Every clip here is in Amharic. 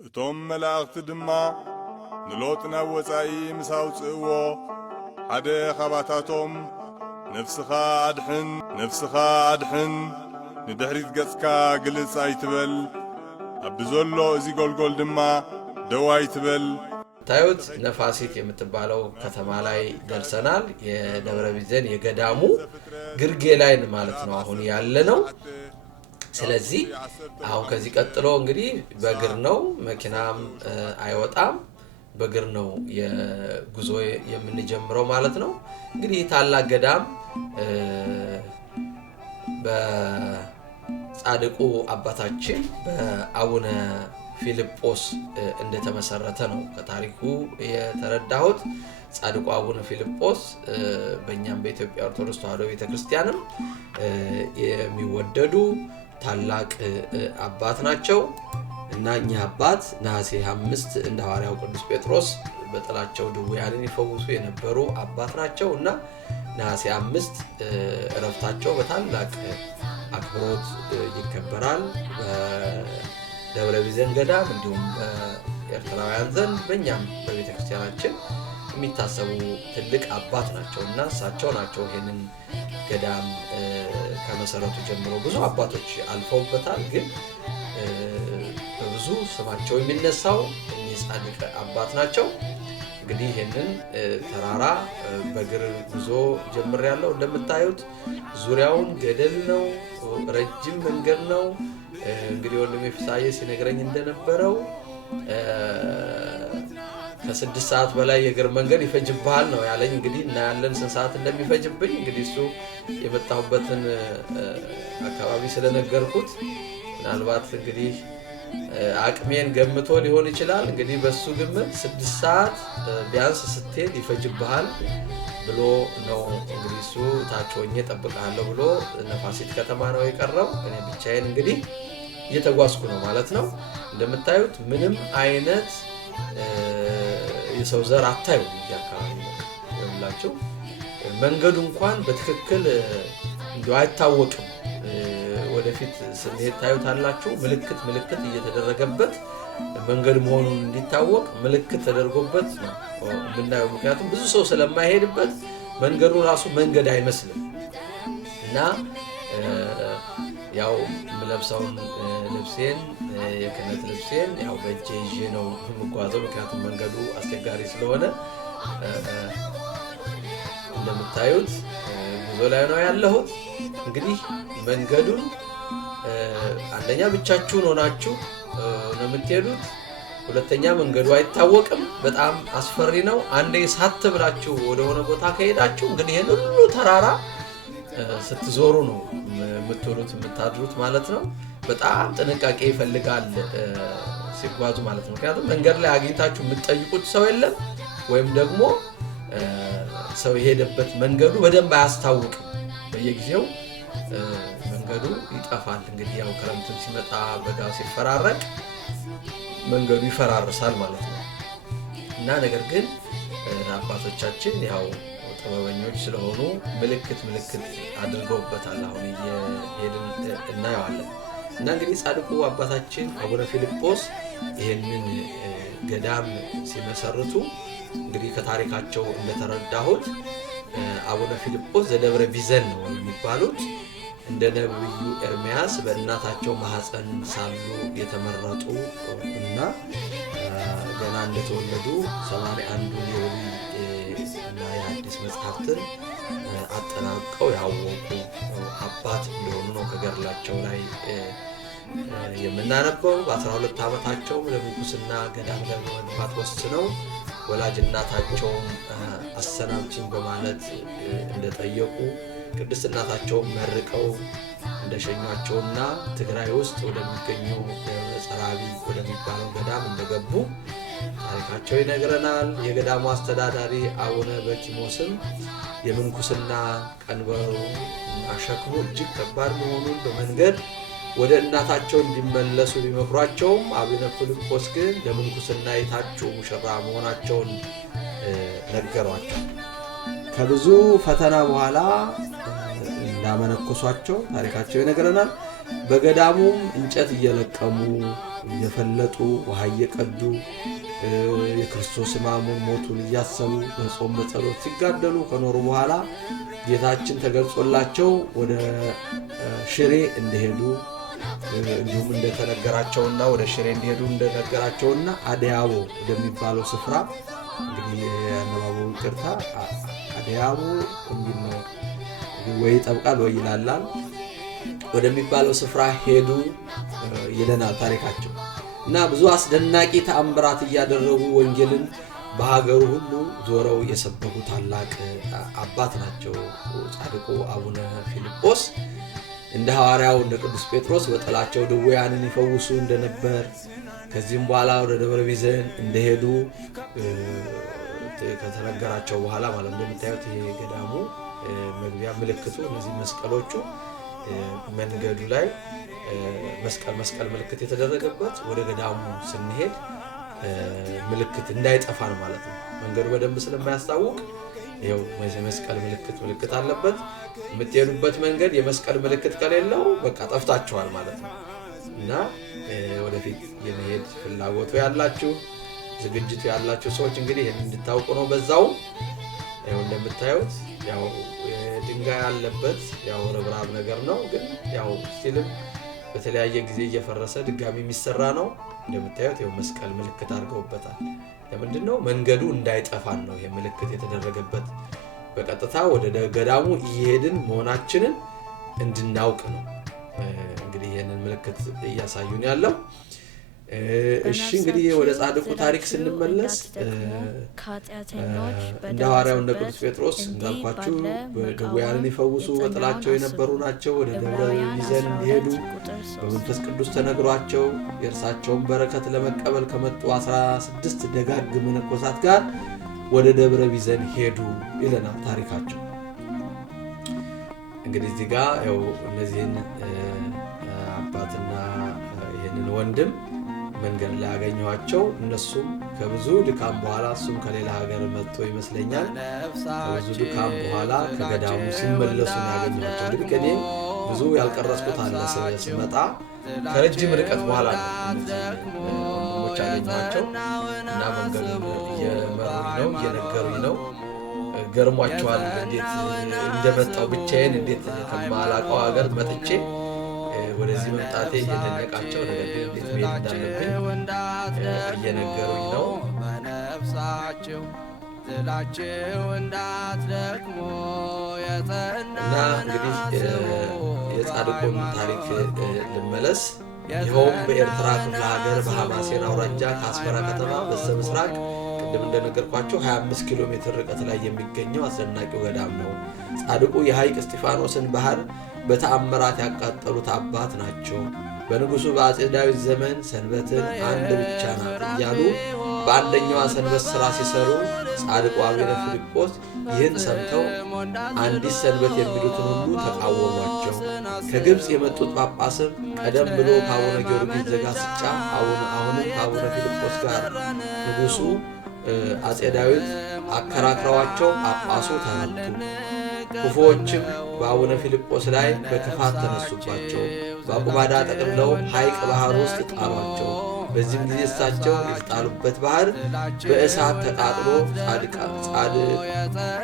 እቶም መላእኽቲ ድማ ንሎጥ ናብ ወፃኢ ምስ ኣውፅእዎ ሓደ ኻባታቶም ነፍስኻ አድሕን ንድሕሪት ገጽካ ግልጽ ኣይትበል ኣብ ዘሎ እዚ ጎልጎል ድማ ደው ኣይትበል። ታዩት ነፋሲት የምትባለው ከተማ ላይ ደርሰናል። የደብረ ቢዘን የገዳሙ ግርጌ ላይ ማለት ነው አሁን ያለነው። ስለዚህ አሁን ከዚህ ቀጥሎ እንግዲህ በእግር ነው፣ መኪናም አይወጣም፣ በእግር ነው የጉዞ የምንጀምረው ማለት ነው። እንግዲህ ታላቅ ገዳም በጻድቁ አባታችን በአቡነ ፊልጶስ እንደተመሰረተ ነው ከታሪኩ የተረዳሁት። ጻድቁ አቡነ ፊልጶስ በእኛም በኢትዮጵያ ኦርቶዶክስ ተዋሕዶ ቤተክርስቲያንም የሚወደዱ ታላቅ አባት ናቸው እና እኚህ አባት ነሐሴ 5 እንደ ሐዋርያው ቅዱስ ጴጥሮስ በጥላቸው ድውያንን ይፈውሱ የነበሩ አባት ናቸው እና ነሐሴ 5 ዕረፍታቸው በታላቅ አክብሮት ይከበራል በደብረ ቢዘን ገዳም፣ እንዲሁም በኤርትራውያን ዘንድ በእኛም በቤተክርስቲያናችን የሚታሰቡ ትልቅ አባት ናቸው እና እሳቸው ናቸው ይሄንን ገዳም ከመሰረቱ ጀምሮ ብዙ አባቶች አልፈውበታል። ግን በብዙ ስማቸው የሚነሳው እኚህ ጻድቅ አባት ናቸው። እንግዲህ ይሄንን ተራራ በእግር ጉዞ ጀምሬያለሁ። እንደምታዩት ዙሪያውን ገደል ነው፣ ረጅም መንገድ ነው። እንግዲህ ወንድሜ ፍሳዬ ሲነግረኝ እንደነበረው ከ6 ሰዓት በላይ የእግር መንገድ ይፈጅብሃል ነው ያለኝ። እንግዲህ እናያለን ስንት ሰዓት እንደሚፈጅብኝ። እንግዲህ እሱ የመጣሁበትን አካባቢ ስለነገርኩት ምናልባት እንግዲህ አቅሜን ገምቶ ሊሆን ይችላል። እንግዲህ በሱ ግምት 6 ሰዓት ቢያንስ ስትሄድ ይፈጅብሃል ብሎ ነው እንግዲህ እሱ ታች ሆኜ እጠብቅሃለሁ ብሎ ነፋሲት ከተማ ነው የቀረው። እኔ ብቻዬን እንግዲህ እየተጓዝኩ ነው ማለት ነው። እንደምታዩት ምንም አይነት የሰው ዘር አታዩ እዚህ አካባቢ ነው። መንገዱ እንኳን በትክክል እንደው አይታወቅም። ወደፊት ስንሄድ ታዩታላችሁ። ምልክት እየተደረገበት መንገድ መሆኑን እንዲታወቅ ምልክት ተደርጎበት ነው የምናየው። ምክንያቱም ብዙ ሰው ስለማይሄድበት መንገዱ ራሱ መንገድ አይመስልም እና ያው የምለብሰውን ልብሴን የክህነት ልብሴን ያው በእጄ ይዤ ነው የምጓዘው፣ ምክንያቱም መንገዱ አስቸጋሪ ስለሆነ። እንደምታዩት ጉዞ ላይ ነው ያለሁት። እንግዲህ መንገዱን አንደኛ ብቻችሁን ሆናችሁ ነው የምትሄዱት፣ ሁለተኛ መንገዱ አይታወቅም፣ በጣም አስፈሪ ነው። አንዴ ሳት ብላችሁ ወደሆነ ቦታ ከሄዳችሁ እንግዲህ ይሄን ሁሉ ተራራ ስትዞሩ ነው የምትውሉት የምታድሩት ማለት ነው። በጣም ጥንቃቄ ይፈልጋል ሲጓዙ ማለት ነው። ምክንያቱም መንገድ ላይ አግኝታችሁ የምትጠይቁት ሰው የለም፣ ወይም ደግሞ ሰው የሄደበት መንገዱ በደንብ አያስታውቅም። በየጊዜው መንገዱ ይጠፋል። እንግዲህ ያው ክረምትም ሲመጣ በጋ ሲፈራረቅ መንገዱ ይፈራርሳል ማለት ነው እና ነገር ግን አባቶቻችን ያው ጥበበኞች ስለሆኑ ምልክት አድርገውበታል። አሁን እየሄድን እናየዋለን እና እንግዲህ ጻድቁ አባታችን አቡነ ፊልጶስ ይህንን ገዳም ሲመሰርቱ እንግዲህ ከታሪካቸው እንደተረዳሁት አቡነ ፊልጶስ ዘደብረ ቢዘን ነው የሚባሉት። እንደ ነብዩ ኤርምያስ በእናታቸው ማህፀን ሳሉ የተመረጡ እና ገና እንደተወለዱ 81ዱን የወልድ እና የሐዲስ መጽሐፍትን አጠናቀው ያወቁ አባት እንደሆኑ ነው ከገድላቸው ላይ የምናነበው። በ12 ዓመታቸው ለምንኩስና ገዳም ለመግባት ወስነው ወላጅ እናታቸውን አሰናብችኝ በማለት እንደጠየቁ ቅድስት እናታቸውን መርቀው እንደሸኟቸውና ትግራይ ውስጥ ወደሚገኘው ጸራቢ ወደሚባለው ገዳም እንደገቡ ታሪካቸው ይነግረናል። የገዳሙ አስተዳዳሪ አቡነ በኪሞስም የምንኩስና ቀንበሩ እና ሸክሙ እጅግ ከባድ መሆኑን በመንገድ ወደ እናታቸው እንዲመለሱ ቢመክሯቸውም አቡነ ፊልጶስ ግን ለምንኩስና የታጩ ሙሽራ መሆናቸውን ነገሯቸው። ከብዙ ፈተና በኋላ እንዳመነኮሷቸው ታሪካቸው ይነግረናል። በገዳሙም እንጨት እየለቀሙ እየፈለጡ ውሃ እየቀዱ የክርስቶስ ሕማሙን ሞቱን እያሰቡ በጾም በጸሎት ሲጋደሉ ከኖሩ በኋላ ጌታችን ተገልጾላቸው ወደ ሽሬ እንደሄዱ እንዲሁም እንደተነገራቸውና ወደ ሽሬ እንደሄዱ እንደነገራቸውና አደያቦ ወደሚባለው ስፍራ እንግዲህ አነባቡ ይቅርታ አደያቦ እንግዲህ ወይ ጠብቃል ወይ ይላላል ወደሚባለው ስፍራ ሄዱ ይለናል ታሪካቸው። እና ብዙ አስደናቂ ተአምራት እያደረጉ ወንጌልን በሀገሩ ሁሉ ዞረው የሰበኩ ታላቅ አባት ናቸው ጻድቁ አቡነ ፊልጶስ። እንደ ሐዋርያው እንደ ቅዱስ ጴጥሮስ በጥላቸው ድውያንን ይፈውሱ እንደነበር ከዚህም በኋላ ወደ ደብረ ቢዘን እንደሄዱ ከተነገራቸው በኋላ ማለት እንደምታዩት ይሄ ገዳሙ መግቢያ ምልክቱ እነዚህ መስቀሎቹ መንገዱ ላይ መስቀል ምልክት የተደረገበት ወደ ገዳሙ ስንሄድ ምልክት እንዳይጠፋን ማለት ነው። መንገዱ በደንብ ስለማያስታውቅ ይሄው መስቀል ምልክት አለበት። የምትሄዱበት መንገድ የመስቀል ምልክት ከሌለው በቃ ጠፍታችኋል ማለት ነው። እና ወደፊት የመሄድ ፍላጎቱ ያላችሁ ዝግጅቱ ያላችሁ ሰዎች እንግዲህ ይሄን እንድታውቁ ነው። በዛው ይሄው እንደምታዩት ያው ድንጋይ ያለበት ያው ረብራብ ነገር ነው፣ ግን ያው ስቲልም በተለያየ ጊዜ እየፈረሰ ድጋሚ የሚሰራ ነው። እንደምታዩት ይሄው መስቀል ምልክት አድርገውበታል። ለምንድን ነው? መንገዱ እንዳይጠፋን ነው ይሄ ምልክት የተደረገበት። በቀጥታ ወደ ገዳሙ እየሄድን መሆናችንን እንድናውቅ ነው እንግዲህ ይሄንን ምልክት እያሳዩን ያለው። እሺ እንግዲህ ወደ ጻድቁ ታሪክ ስንመለስ እንደ ሐዋርያው እንደ ቅዱስ ጴጥሮስ እንዳልኳችሁ ድውያንን ይፈውሱ በጥላቸው የነበሩ ናቸው። ወደ ደብረ ቢዘን እንዲሄዱ በመንፈስ ቅዱስ ተነግሯቸው የእርሳቸውን በረከት ለመቀበል ከመጡ 16 ደጋግ መነኮሳት ጋር ወደ ደብረ ቢዘን ሄዱ ይለናል ታሪካቸው። እንግዲህ እዚህ ጋር ያው እነዚህን አባትና ይህንን ወንድም መንገድ ላይ ያገኘኋቸው እነሱም ከብዙ ድካም በኋላ እሱም ከሌላ ሀገር መጥቶ ይመስለኛል ከብዙ ድካም በኋላ ከገዳሙ ሲመለሱ ያገኘኋቸው። እንግዲህ ከኔ ብዙ ያልቀረጽኩት አለ ስመጣ ከረጅም ርቀት በኋላ ወንድሞች ያገኘኋቸው እና መንገዱን እየመሩኝ ነው እየነገሩኝ ነው። ገርሟቸዋል እንዴት እንደመጣው ብቻዬን እንዴት ከማላውቀው ሀገር መጥቼ ወደዚህ መምጣቴ እየደነቃቸው ነገር ግን እንዴት መሄድ እንዳለብኝ እየነገሩኝ ነው። እና እንግዲህ የጻድቁን ታሪክ ልመለስ። ይኸውም በኤርትራ ክፍለ ሀገር በሐማሴን አውራጃ ከአስመራ ከተማ በስተ ምስራቅ ቅድም እንደነገርኳቸው 25 ኪሎ ሜትር ርቀት ላይ የሚገኘው አስደናቂው ገዳም ነው። ጻድቁ የሐይቅ እስጢፋኖስን ባህር በተአምራት ያቃጠሉት አባት ናቸው። በንጉሱ በአጼ ዳዊት ዘመን ሰንበትን አንድ ብቻ ናት እያሉ በአንደኛዋ ሰንበት ሥራ ሲሰሩ ጻድቁ አቡነ ፊልጶስ ይህን ሰምተው አንዲት ሰንበት የሚሉትን ሁሉ ተቃወሟቸው። ከግብፅ የመጡት ጳጳስም ቀደም ብሎ ከአቡነ ጊዮርጊስ ዘጋስጫ አሁንም ከአቡነ ፊልጶስ ጋር ንጉሱ አጼ ዳዊት አከራክረዋቸው ጳጳሱ ተመቱ። ክፉዎችም በአቡነ ፊልጶስ ላይ በክፋት ተነሱባቸው። በአቁማዳ ጠቅልለው ሐይቅ ባህር ውስጥ ጣሏቸው። በዚህም ጊዜ እሳቸው የተጣሉበት ባህር በእሳት ተቃጥሎ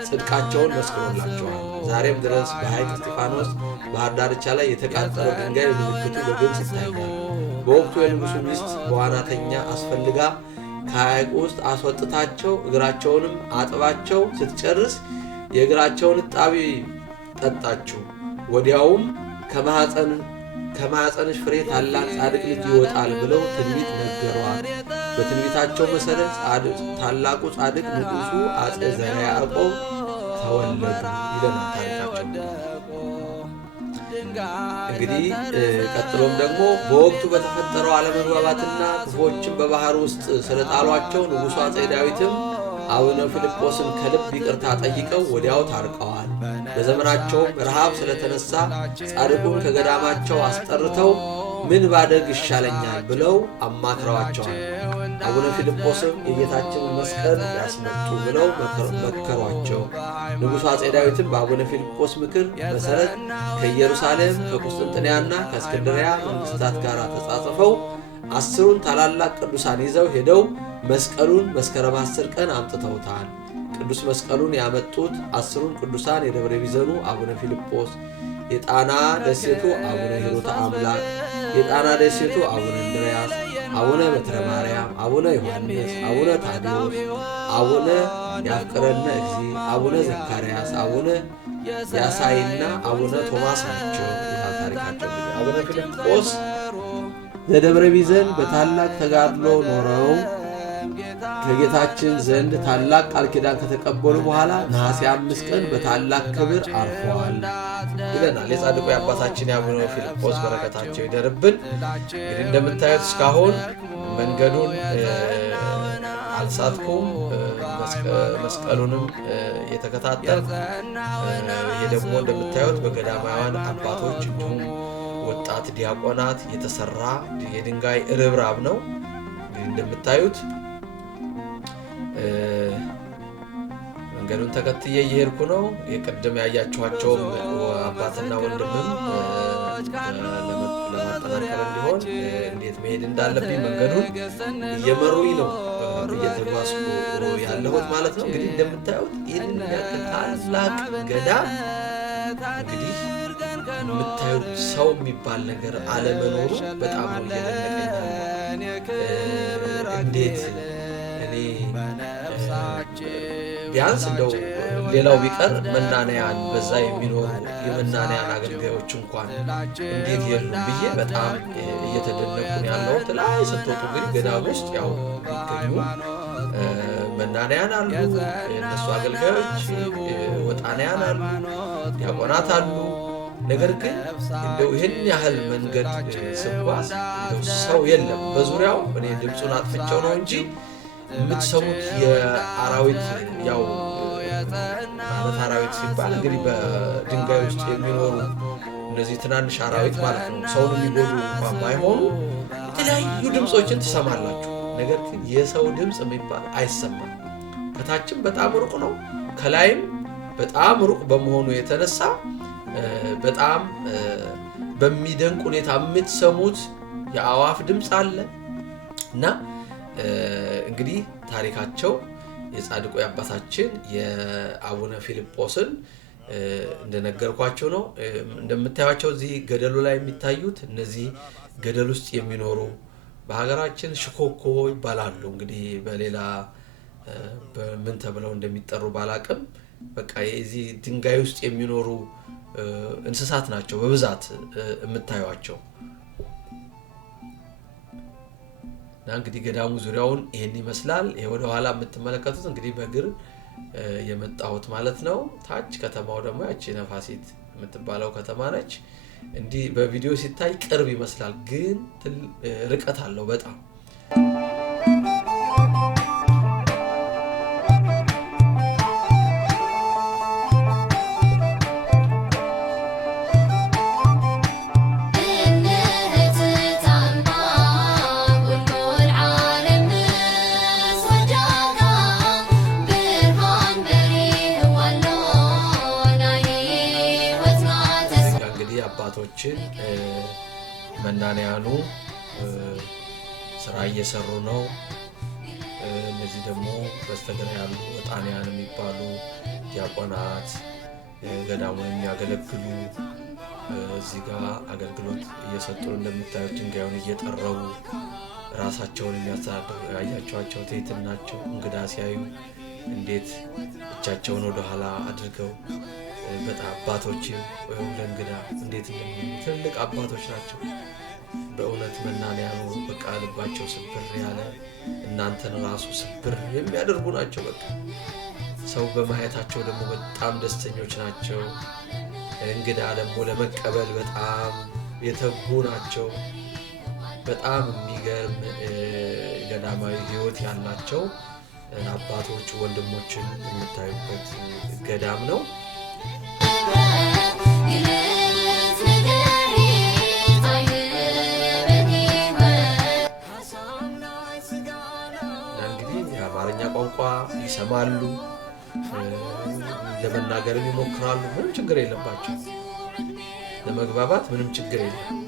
ጽድቃቸውን መስክሮላቸዋል። ዛሬም ድረስ በሐይቅ እስጢፋኖስ ባህር ዳርቻ ላይ የተቃጠለው ድንጋይ ምልክቱ በግልጽ ይታያል። በወቅቱ የንጉሡ ሚስት በዋናተኛ አስፈልጋ ከሐይቁ ውስጥ አስወጥታቸው እግራቸውንም አጥባቸው ስትጨርስ የእግራቸውን እጣቢ ጠጣችው። ወዲያውም ከማኅፀንሽ ፍሬ ታላቅ ጻድቅ ልጅ ይወጣል ብለው ትንቢት ነገሯት። በትንቢታቸው መሠረት ታላቁ ጻድቅ ንጉሡ አጼ ዘርዓ ያዕቆብ ተወለዱ ይለናል ታሪካቸው። እንግዲህ ቀጥሎም ደግሞ በወቅቱ በተፈጠረው አለመግባባትና ክፉዎችን በባህር ውስጥ ስለጣሏቸው ንጉሡ አጼ ዳዊትም አቡነ ፊልጶስን ከልብ ይቅርታ ጠይቀው ወዲያው ታርቀዋል። በዘመናቸውም ረሃብ ስለተነሳ ጻድቁን ከገዳማቸው አስጠርተው ምን ባደርግ ይሻለኛል ብለው አማክረዋቸዋል። አቡነ ፊልጶስም የጌታችንን መስቀል ያስመጡ ብለው መከሯቸው። ንጉሡ አፄ ዳዊትም በአቡነ ፊልጶስ ምክር መሠረት ከኢየሩሳሌም ከቁስጥንጥንያና ከእስክንድርያ መንግሥታት ጋር ተጻጽፈው 10ሩን ታላላቅ ቅዱሳን ይዘው ሄደው መስቀሉን መስከረም 10 ቀን አምጥተውታል። ቅዱስ መስቀሉን ያመጡት 10ሩን ቅዱሳን የደብረ ቢዘኑ አቡነ ፊልጶስ፣ የጣና ደሴቱ አቡነ ሂሩተ አምላክ፣ የጣና ደሴቱ አቡነ እንድርያስ፣ አቡነ በትረ ማርያም፣ አቡነ ዮሐንስ፣ አቡነ ታዲዮስ፣ አቡነ ያፍቅረነ እግዚ፣ አቡነ ዘካርያስ፣ አቡነ ያሳይና አቡነ ቶማስ ናቸው። ታሪካቸው አቡነ ፊልጶስ ዘደብረ ቢዘን በታላቅ ተጋድሎ ኖረው ከጌታችን ዘንድ ታላቅ ቃል ኪዳን ከተቀበሉ በኋላ ነሐሴ 5 ቀን በታላቅ ክብር አርፈዋል ይለናል። የጻድቁ የአባታችን የአቡነ ፊልጶስ በረከታቸው ይደርብን። እንግዲህ እንደምታዩት እስካሁን መንገዱን አልሳትኩም፣ መስቀሉንም የተከታተል። ይሄ ደግሞ እንደምታዩት በገዳማውያን አባቶች እንዲሁም ወጣት ዲያቆናት የተሰራ የድንጋይ ርብራብ ነው። እንግዲህ እንደምታዩት መንገዱን ተከትዬ እየሄድኩ ነው። የቅድም ያያችኋቸውም አባትና ወንድምም ለማጠናከር እንዲሆን እንዴት መሄድ እንዳለብኝ መንገዱን እየመሩኝ ነው እየተጓዝኩ ያለሁት ማለት ነው። እንግዲህ እንደምታዩት ይህንን ያክል ታላቅ ገዳም እንግዲህ የምታዩት ሰው የሚባል ነገር አለመኖሩ በጣም ነው እየደነቀኝ። እንዴት እኔ ቢያንስ እንደው ሌላው ቢቀር መናንያን በዛ የሚኖሩ የመናንያን አገልጋዮች እንኳን እንዴት የሉም ብዬ በጣም እየተደነኩ ያለሁት። ላይ ስትወጡ ግን ገዳም ውስጥ ያው የሚገኙ መናንያን አሉ፣ የእነሱ አገልጋዮች ወጣንያን አሉ፣ ዲያቆናት አሉ። ነገር ግን እንደው ይህን ያህል መንገድ ስጓዝ ሰው የለም በዙሪያው። እኔ ድምፁን አጥፍቼው ነው እንጂ የምትሰሙት የአራዊት ያው ማለት አራዊት ሲባል እንግዲህ በድንጋይ ውስጥ የሚኖሩ እነዚህ ትናንሽ አራዊት ማለት ነው። ሰውን የሚጎዱ እንኳን ባይሆኑ የተለያዩ ድምፆችን ትሰማላችሁ። ነገር ግን የሰው ድምፅ የሚባል አይሰማም። ከታችም በጣም ሩቅ ነው፣ ከላይም በጣም ሩቅ በመሆኑ የተነሳ በጣም በሚደንቅ ሁኔታ የምትሰሙት የአዋፍ ድምፅ አለ እና እንግዲህ ታሪካቸው የጻድቁ የአባታችን የአቡነ ፊልጶስን እንደነገርኳቸው ነው። እንደምታዩቸው እዚህ ገደሉ ላይ የሚታዩት እነዚህ ገደል ውስጥ የሚኖሩ በሀገራችን ሽኮኮ ይባላሉ። እንግዲህ በሌላ በምን ተብለው እንደሚጠሩ ባላቅም በቃ የዚህ ድንጋይ ውስጥ የሚኖሩ እንስሳት ናቸው በብዛት የምታዩቸው። እና እንግዲህ ገዳሙ ዙሪያውን ይሄን ይመስላል። ይሄ ወደ ኋላ የምትመለከቱት እንግዲህ በእግር የመጣሁት ማለት ነው። ታች ከተማው ደግሞ ያቺ ነፋሲት የምትባለው ከተማ ነች። እንዲህ በቪዲዮ ሲታይ ቅርብ ይመስላል፣ ግን ርቀት አለው በጣም። መናንያኑ ስራ እየሰሩ ነው። እነዚህ ደግሞ በስተግራ ያሉ ወጣንያን የሚባሉ ዲያቆናት ገዳሙን የሚያገለግሉ እዚህ ጋር አገልግሎት እየሰጡ እንደምታዩት ድንጋዩን እየጠረቡ ራሳቸውን የሚያስተዳድሩ ያያቸዋቸው ትህትናቸው እንግዳ ሲያዩ እንዴት እጃቸውን ወደ ኋላ አድርገው በጣም አባቶች ለእንግዳ እንዴት ትልቅ አባቶች ናቸው። በእውነት መናንያኑ በቃ ልባቸው ስብር ያለ እናንተን ራሱ ስብር የሚያደርጉ ናቸው። በቃ ሰው በማየታቸው ደግሞ በጣም ደስተኞች ናቸው። እንግዳ ደግሞ ለመቀበል በጣም የተጉ ናቸው። በጣም የሚገርም ገዳማዊ ሕይወት ያላቸው አባቶች ወንድሞችን የምታዩበት ገዳም ነው። ይሰማሉ፣ ለመናገርም ይሞክራሉ። ምንም ችግር የለባቸው። ለመግባባት ምንም ችግር የለም።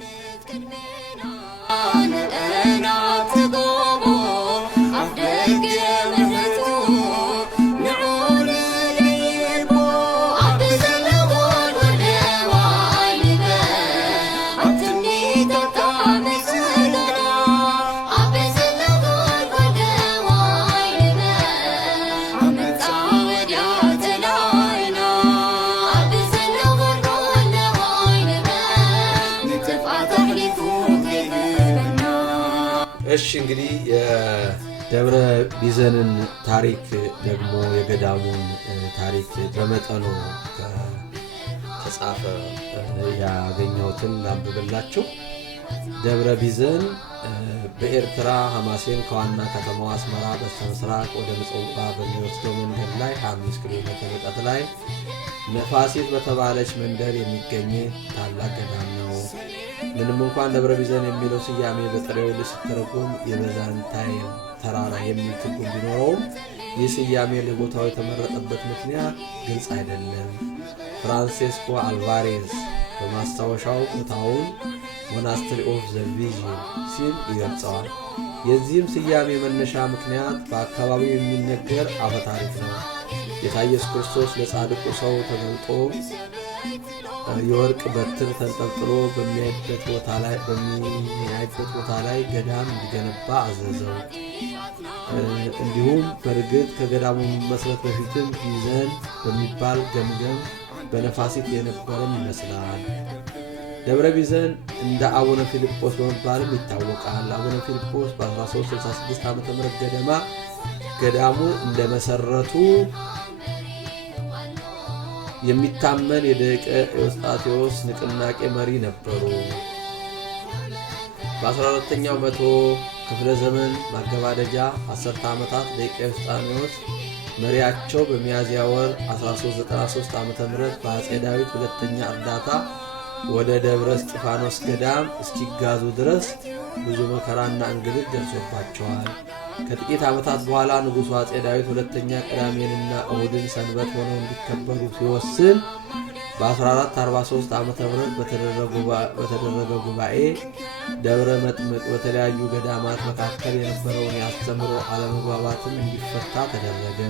እሺ እንግዲህ የደብረ ቢዘንን ታሪክ ደግሞ የገዳሙን ታሪክ በመጠኑ ከተጻፈ ያገኘሁትን ላንብብላችሁ። ደብረ ቢዘን በኤርትራ ሐማሴን ከዋና ከተማዋ አስመራ በስተምስራቅ ወደ ምጽዋ በሚወስደው መንገድ ላይ 25 ኪሎ ሜትር ርቀት ላይ ነፋሲት በተባለች መንደር የሚገኝ ታላቅ ገዳም ነው። ምንም እንኳን ደብረ ቢዘን የሚለው ስያሜ በጥሬው ሲተረጎም የበዛንታይን ተራራ የሚል ትርጉም ቢኖረውም ይህ ስያሜ ለቦታው የተመረጠበት ምክንያት ግልጽ አይደለም። ፍራንሴስኮ አልቫሬዝ በማስታወሻው ቦታውን ሞናስትሪ ኦፍ ዘ ቪርጂን ሲል ይገልጸዋል። የዚህም ስያሜ መነሻ ምክንያት በአካባቢው የሚነገር አፈ ታሪክ ነው። ጌታ ኢየሱስ ክርስቶስ ለጻድቁ ሰው ተገልጦ የወርቅ በትር ተንጠልጥሎ በሚያይበት ቦታ ላይ ገዳም እንዲገነባ አዘዘው። እንዲሁም በእርግጥ ከገዳሙ መመስረት በፊትም ቢዘን በሚባል ገምገም በነፋሲት የነበረም ይመስላል። ደብረ ቢዘን እንደ አቡነ ፊልጶስ በመባልም ይታወቃል። አቡነ ፊልጶስ በ1366 ዓ.ም ገደማ ገዳሙ እንደመሰረቱ የሚታመን የደቀ ኤዎስጣቴዎስ ንቅናቄ መሪ ነበሩ። በ14ኛው መቶ ክፍለ ዘመን ማገባደጃ 10 ዓመታት ደቀ ኤዎስጣቴዎስ መሪያቸው በሚያዝያ ወር 1393 ዓ.ም በአፄ ዳዊት ሁለተኛ እርዳታ ወደ ደብረ እስጢፋኖስ ገዳም እስኪጋዙ ድረስ ብዙ መከራና እንግልት ደርሶባቸዋል። ከጥቂት ዓመታት በኋላ ንጉሡ አፄ ዳዊት ሁለተኛ ቅዳሜንና እሁድን ሰንበት ሆነው እንዲከበሩ ሲወስን በ1443 ዓ.ም በተደረገ ጉባኤ ደብረ መጥምቅ በተለያዩ ገዳማት መካከል የነበረውን የአስተምህሮ አለመግባባትን እንዲፈታ ተደረገ።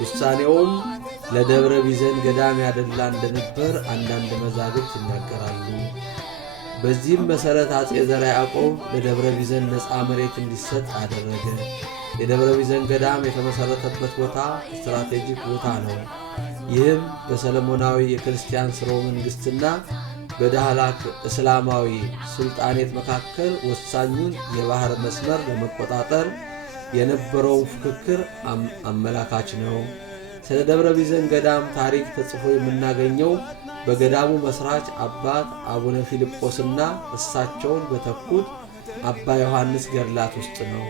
ውሳኔውም ለደብረ ቢዘን ገዳም ያደላ እንደነበር አንዳንድ መዛግብት ይናገራሉ። በዚህም መሰረት አፄ ዘርዓ ያዕቆብ ለደብረ ቢዘን ነፃ መሬት እንዲሰጥ አደረገ። የደብረ ቢዘን ገዳም የተመሰረተበት ቦታ ስትራቴጂክ ቦታ ነው። ይህም በሰለሞናዊ የክርስቲያን ሥርወ መንግሥትና በዳህላክ እስላማዊ ሱልጣኔት መካከል ወሳኙን የባህር መስመር ለመቆጣጠር የነበረውን ፍክክር አመላካች ነው። ስለ ደብረ ቢዘን ገዳም ታሪክ ተጽፎ የምናገኘው በገዳሙ መስራች አባት አቡነ ፊልጶስና እሳቸውን በተኩት አባ ዮሐንስ ገድላት ውስጥ ነው።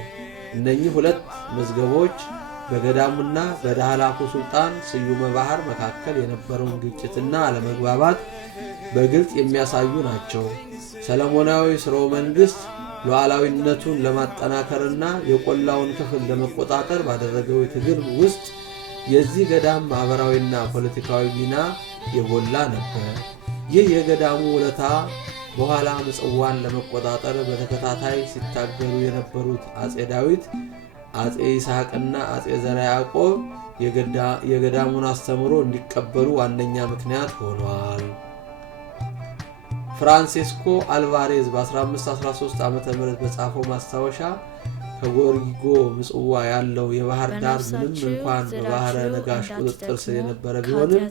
እነኚህ ሁለት መዝገቦች በገዳሙና በዳህላኩ ሱልጣን ስዩመ ባህር መካከል የነበረውን ግጭትና አለመግባባት በግልጽ የሚያሳዩ ናቸው። ሰለሞናዊ ሥርወ መንግሥት ሉዓላዊነቱን ለማጠናከርና የቆላውን ክፍል ለመቆጣጠር ባደረገው ትግል ውስጥ የዚህ ገዳም ማኅበራዊና ፖለቲካዊ ሚና የጎላ ነበር። ይህ የገዳሙ ውለታ በኋላ ምጽዋን ለመቆጣጠር በተከታታይ ሲታገሉ የነበሩት አፄ ዳዊት፣ አፄ ይስሐቅና አፄ ዘርዓ ያዕቆብ የገዳሙን አስተምህሮ እንዲቀበሉ ዋነኛ ምክንያት ሆኗል። ፍራንሴስኮ አልቫሬዝ በ1513 ዓ.ም በጻፈው ማስታወሻ ከጎሪጎ ምጽዋ ያለው የባህር ዳር ምንም እንኳን በባህረ ነጋሽ ቁጥጥር ስር የነበረ ቢሆንም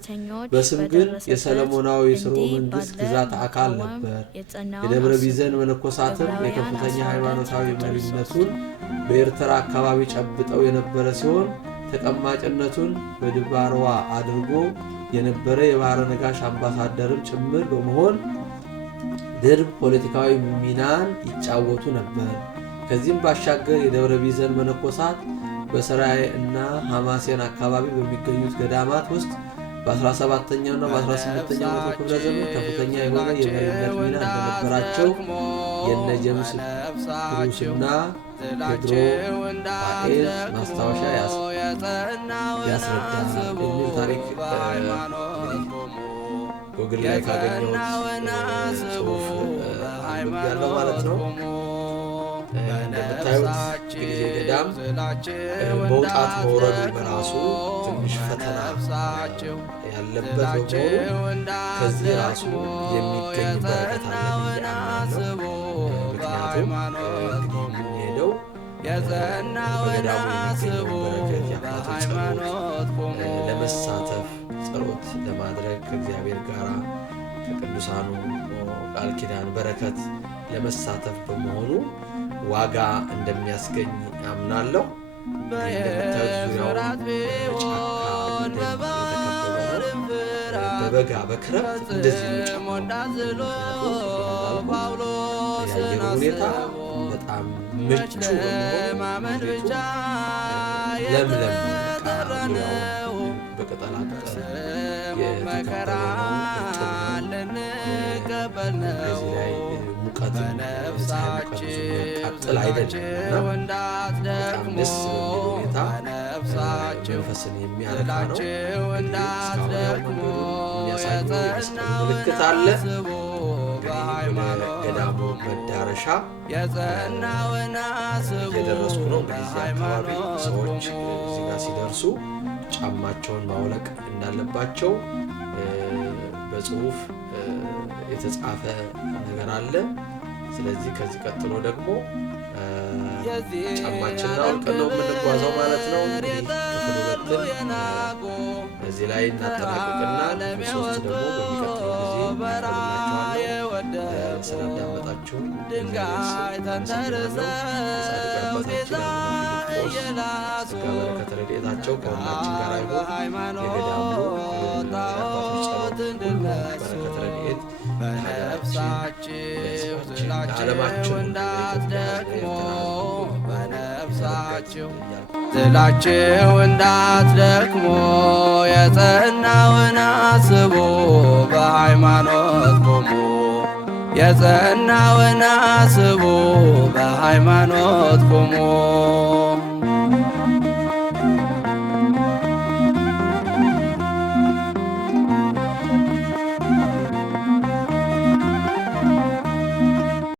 በስም ግን የሰለሞናዊ ሥርወ መንግሥት ግዛት አካል ነበር። የደብረ ቢዘን መነኮሳትም የከፍተኛ ሃይማኖታዊ መሪነቱን በኤርትራ አካባቢ ጨብጠው የነበረ ሲሆን ተቀማጭነቱን በድባርዋ አድርጎ የነበረ የባህረ ነጋሽ አምባሳደርም ጭምር በመሆን ድርብ ፖለቲካዊ ሚናን ይጫወቱ ነበር። ከዚህም ባሻገር የደብረ ቢዘን መነኮሳት በሰራይ እና ሐማሴን አካባቢ በሚገኙት ገዳማት ውስጥ በ17ኛውና በ18ኛው መቶ ክፍለ ዘመን ከፍተኛ የሆነ የመሪነት ሚና እንደነበራቸው የነ ጀምስ ብሩስና ፔድሮ ፓኤዝ ማስታወሻ ያስረዳል የሚል ታሪክ ጎግል ላይ ካገኘሁት ጽሑፍ አንብቤያለሁ ማለት ነው። እንደምታዩት ገዳም መውጣት መውረዱ በራሱ ትንሽ ፈተና ያለበት በመሆኑ ከዚህ ራሱ የሚገኝ በረከት አለ ብዬ አምናለሁ። ምክንያቱም እንግዲህ የምንሄደው በገዳሙ የሚገኘው በረከት የአባቶች ጸሎት ለመሳተፍ ጸሎት ለማድረግ ከእግዚአብሔር ጋር ከቅዱሳኑ ቃል ኪዳን በረከት ለመሳተፍ በመሆኑ ዋጋ እንደሚያስገኝ አምናለሁ። እንደምታዩት ዙሪያውን በጫካ በበጋ በክረምት እንደዚህ ነው። የአየሩ ሁኔታ በጣም ምቹ በመሆኑ ለምለም በቅጠላቅጠል የተከበረ በዚህ ላይ ሙቀት የሚያቃጥል አይደለም እና በጣም ደስ በሚል ሁኔታ መንፈስን የሚያረካ ነው። እስካሁን የሚያሳየው የመስቀል ምልክት አለ። እንግዲህ ገዳሙ መዳረሻ እየደረስኩ ነው። በዚህ አካባቢ ሰዎች እዚህ ጋር ሲደርሱ ጫማቸውን ማውለቅ እንዳለባቸው በጽሁፍ የተጻፈ ነገር አለ። ስለዚህ ከዚህ ቀጥሎ ደግሞ ጫማችንን አውልቀን ነው የምንጓዘው ማለት ነው። እንግዲህ ክፍል 2ን እዚህ ላይ እናጠናቅቅና ክፍል 3 ደግሞ በሚቀጥለው ጊዜ እናቀርብላችኋለሁ። ስላዳመጣችሁ ጸጋ በረከት ረድኤታቸው ከሁላችን ጋር ይሁን። የገዳሙ የአባቶች ጸሎት ሁሉ በረከት ረድኤት ትላችሁ እንዳትደክሙ የጸናውን አስቡ በሃይማኖት ቁሙ የጸናውን አስቡ በሃይማኖት ቁሙ